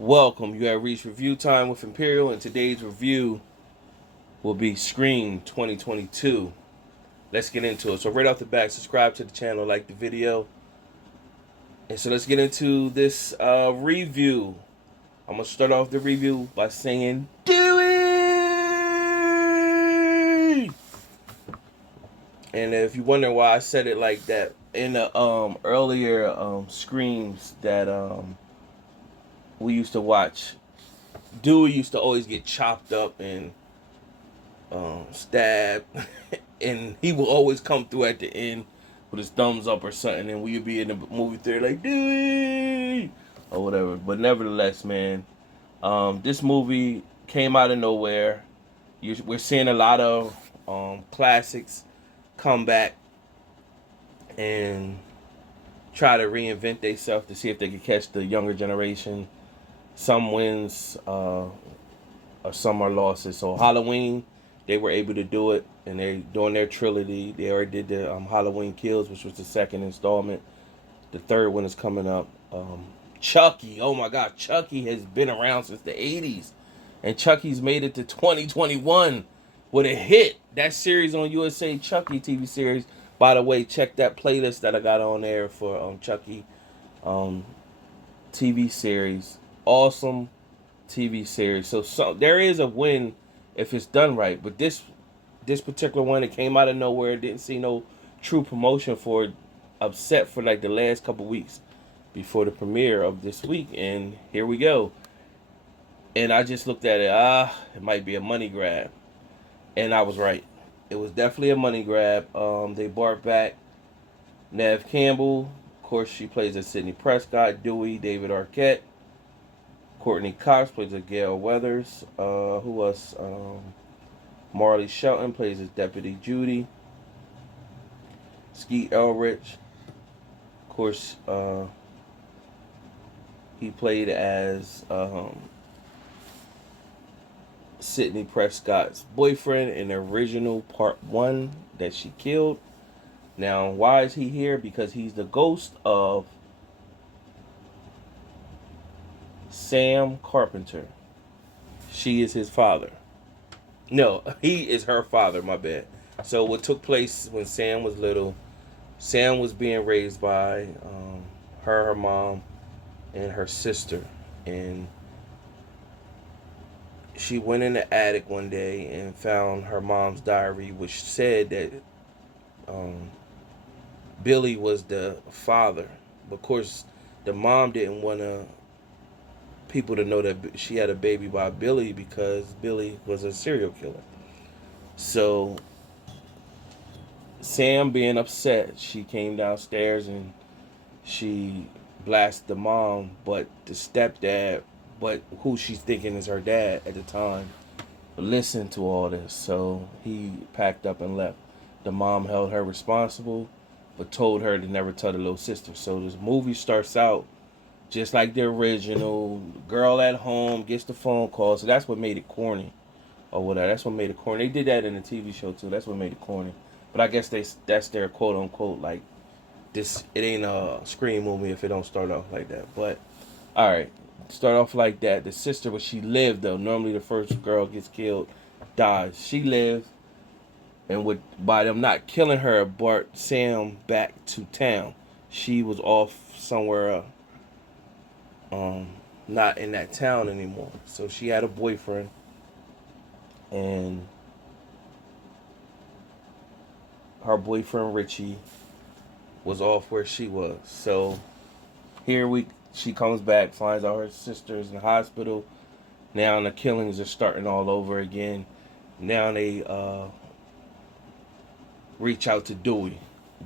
Welcome. You have reached review time with Imperial, and today's review will be Scream 2022. Let's get into it. So right off the bat, subscribe to the channel, like the video. And so let's get into this review. I'm going to start off the review by saying, Dewey! And if you're wondering why I said it like that, in the earlier Screams that we used to watch, Dewey used to always get chopped up and stabbed, and he will always come through at the end with his thumbs up or something, and we'd be in the movie theater like Dewey or whatever. But nevertheless, man, this movie came out of nowhere. We're seeing a lot of classics come back and try to reinvent themselves to see if they can catch the younger generation. Some wins, or some are losses. So Halloween, they were able to do it, and they're doing their trilogy. They already did the Halloween Kills, which was the second installment. The third one is coming up. Chucky, oh my God, Chucky has been around since the 80s, and Chucky's made it to 2021 with a hit. That series on USA, Chucky TV series. By the way, check that playlist that I got on there for Chucky TV series. Awesome TV series. So there is a win if it's done right. But this particular one, it came out of nowhere. Didn't see no true promotion for it. Upset for like the last couple weeks before the premiere of this week, and here we go. And I just looked at it. It might be a money grab, and I was right. It was definitely a money grab. They brought back Neve Campbell. Of course, she plays as Sidney Prescott. Dewey, David Arquette. Courtney Cox plays as Gail Weathers. Who else? Marley Shelton plays as Deputy Judy. Skeet Ulrich. Of course, he played as Sidney Prescott's boyfriend in the original part 1 that she killed. Now, why is he here? Because he's the ghost of Sam Carpenter. She is his father. No, he is her father, my bad. So what took place when Sam was little, Sam was being raised by her mom, and her sister. And she went in the attic one day and found her mom's diary, which said that Billy was the father. But of course, the mom didn't want people to know that she had a baby by Billy because Billy was a serial killer. So Sam, being upset, she came downstairs and she blasted the mom, but the stepdad, but who she's thinking is her dad at the time, listened to all this. So he packed up and left. The mom held her responsible, but told her to never tell the little sister. So this movie starts out just like the original. Girl at home gets the phone call. So that's what made it corny, or whatever. That's what made it corny. They did that in the TV show too. That's what made it corny. But I guess that's their quote unquote like this. It ain't a Scream movie if it don't start off like that. But all right, start off like that. The sister, but she lived though. Normally the first girl gets killed, dies. She lived, and by them not killing her, brought Sam back to town. She was off somewhere, not in that town anymore. So she had a boyfriend, and her boyfriend Richie was off where she was. So she comes back, finds out her sister's in the hospital. Now the killings are starting all over again. Now they reach out to Dewey.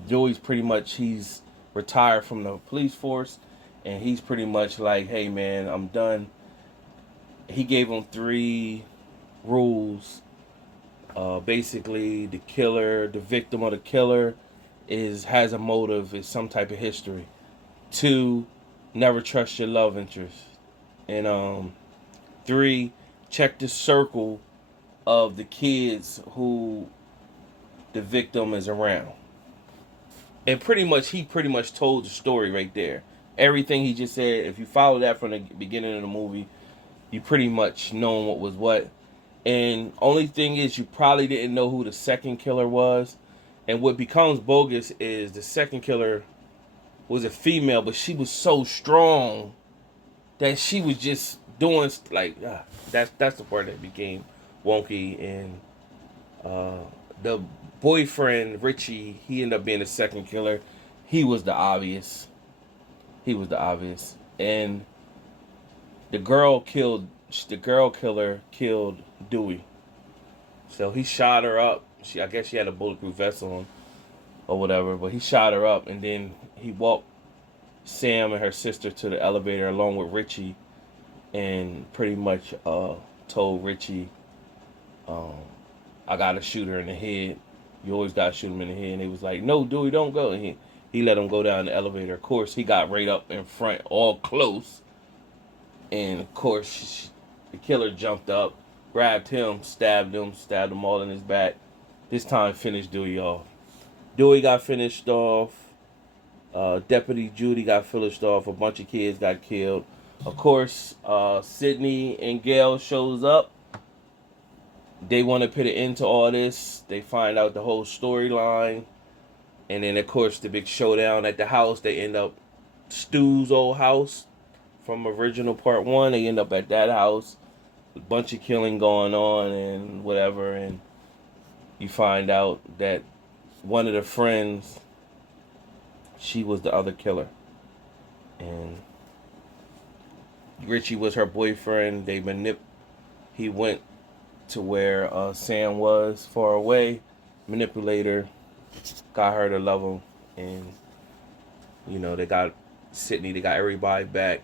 Dewey's pretty much, he's retired from the police force, and he's pretty much like, hey man, I'm done. He gave them 3 rules. Basically, the victim of the killer has a motive, is some type of history. 2, never trust your love interest. And 3, check the circle of the kids who the victim is around. And he pretty much told the story right there. everything he just said, if you follow that from the beginning of the movie, you pretty much knowing what was what. And only thing is, you probably didn't know who the second killer was. And what becomes bogus is the second killer was a female, but she was so strong that she was just doing like that's the part that became wonky. And the boyfriend Richie, he ended up being the second killer. He was the obvious. And the girl killer killed Dewey. So he shot her up. I guess she had a bulletproof vest on or whatever, but he shot her up, and then he walked Sam and her sister to the elevator along with Richie, and pretty much told Richie, I gotta shoot her in the head. You always gotta shoot him in the head. And he was like, no, Dewey, don't go. And he let him go down the elevator. Of course, he got right up in front, all close. And of course, the killer jumped up, grabbed him, stabbed him all in his back. This time finished Dewey off. Dewey got finished off. Deputy Judy got finished off. A bunch of kids got killed. Of course, Sydney and Gail shows up. They want to put an end to all this. They find out the whole storyline. And then, of course, the big showdown at the house. They end up Stu's old house from original part 1. They end up at that house. A bunch of killing going on and whatever. And you find out that one of the friends, she was the other killer. And Richie was her boyfriend. He went to where Sam was far away, manipulator, got her to love him, and they got Sydney, they got everybody back,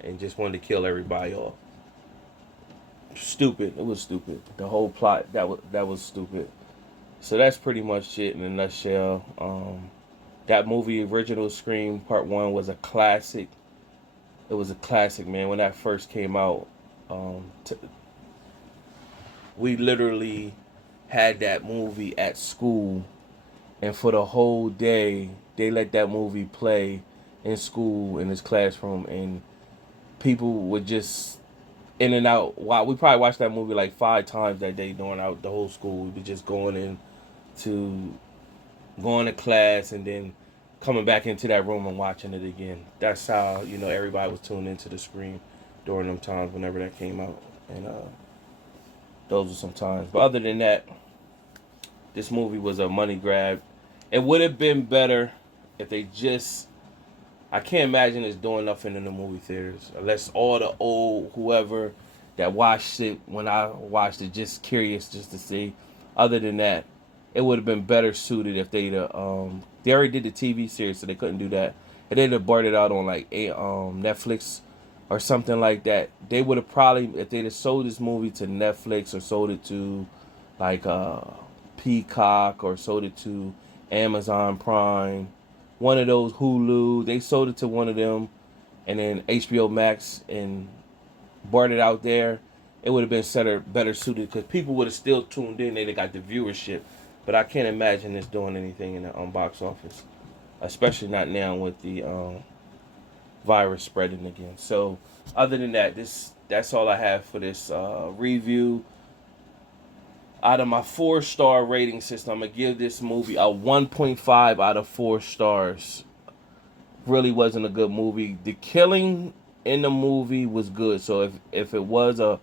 and just wanted to kill everybody off. Stupid. It was stupid. The whole plot that was stupid. So that's pretty much it in a nutshell. That movie, original Scream Part 1, was a classic. It was a classic, man. When that first came out, we literally had that movie at school, and for the whole day they let that movie play in school in this classroom, and people would just in and out. Wow, we probably watched that movie like 5 times that day during the whole school. We were just going to class and then coming back into that room and watching it again. That's how everybody was tuned into the Scream during them times whenever that came out. And those were some times. But other than that, this movie was a money grab. It would have been better if they just... I can't imagine it's doing nothing in the movie theaters. Unless all the old whoever that watched it when I watched it, just curious just to see. Other than that, it would have been better suited if they'd... they already did the TV series, so they couldn't do that. And they'd have brought it out on like Netflix or something like that. They would have probably, if they'd have sold this movie to Netflix or sold it to like Peacock or sold it to Amazon Prime, one of those, Hulu, they sold it to one of them, and then HBO Max, and brought it out there, it would have been better suited, because people would have still tuned in. They got the viewership. But I can't imagine this doing anything in the box office, especially not now with the virus spreading again. So other than that, that's all I have for this review. Out of my 4-star rating system, I'm going to give this movie a 1.5 out of 4 stars. Really wasn't a good movie. The killing in the movie was good. So if it was a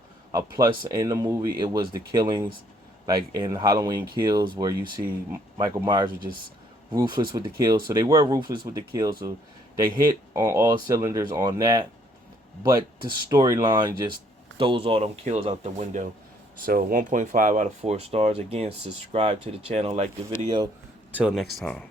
plus in the movie, it was the killings. Like in Halloween Kills, where you see Michael Myers was just ruthless with the kills. So they were ruthless with the kills. So they hit on all cylinders on that. But the storyline just throws all them kills out the window. So 1.5 out of 4 stars. Again, subscribe to the channel, like the video. Till next time.